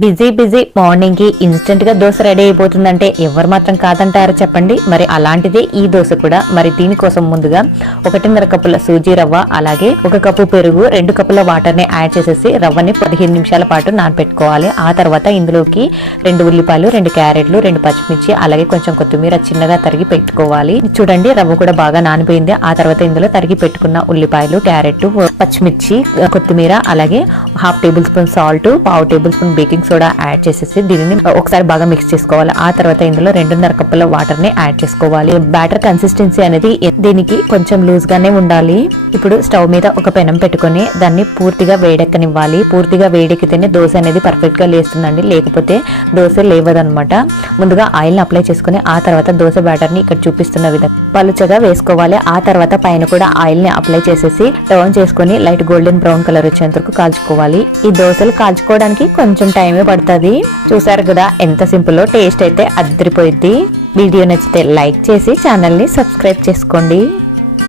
Busy busy మార్నింగ్కి ఇన్స్టెంట్గా dosa ready అయిపోతుందంటే ఎవరు మాత్రం కాదంటారో చెప్పండి. మరి అలాంటిదే ఈ దోశ కూడా. మరి దీనికోసం ముందుగా ఒకటిన్నర కప్పుల సూజీ రవ్వ అలాగే ఒక కప్పు పెరుగు రెండు కప్పుల వాటర్ని యాడ్ చేసేసి రవ్వని పదిహేను నిమిషాల పాటు నానపెట్టుకోవాలి. ఆ తర్వాత ఇందులోకి రెండు ఉల్లిపాయలు రెండు క్యారెట్లు రెండు పచ్చిమిర్చి అలాగే కొంచెం కొత్తిమీర చిన్నగా తరిగి పెట్టుకోవాలి. చూడండి రవ్వ కూడా బాగా నానిపోయింది. ఆ తర్వాత ఇందులో తరిగి పెట్టుకున్న ఉల్లిపాయలు క్యారెట్ పచ్చిమిర్చి కొత్తిమీర అలాగే హాఫ్ టేబుల్ స్పూన్ సాల్ట్ పావు tablespoon baking soda add చేసేసి దీనిని ఒకసారి బాగా మిక్స్ చేసుకోవాలి. ఆ తర్వాత ఇందులో రెండున్నర కప్పుల వాటర్ని యాడ్ చేసుకోవాలి. బ్యాటర్ కన్సిస్టెన్సీ అనేది దీనికి కొంచెం లూజ్ గానే ఉండాలి. ఇప్పుడు స్టవ్ మీద ఒక పెనం పెట్టుకొని దాన్ని పూర్తిగా వేడెక్కనివ్వాలి. పూర్తిగా వేడెక్కితేనే దోశ అనేది పర్ఫెక్ట్గా లేస్తుందండి. లేకపోతే దోశ లేవదనమాట. ముందుగా ఆయిల్ని అప్లై చేసుకుని ఆ తర్వాత దోశ బ్యాటర్ని ఇక్కడ చూపిస్తున్న విధంగా పలుచగా వేసుకోవాలి. ఆ తర్వాత పైన కూడా ఆయిల్ని అప్లై చేసేసి టర్న్ చేసుకొని లైట్ గోల్డెన్ బ్రౌన్ కలర్ వచ్చేంత వరకు కాల్చుకోవాలి. ఈ దోశలు కాల్చుకోవడానికి కొంచెం టైమే పడుతుంది. చూసారు కదా ఎంత సింపుల్ టేస్ట్ అయితే అద్దరిపోయిద్ది. వీడియో నచ్చితే లైక్ చేసి ఛానల్ని సబ్స్క్రైబ్ చేసుకోండి.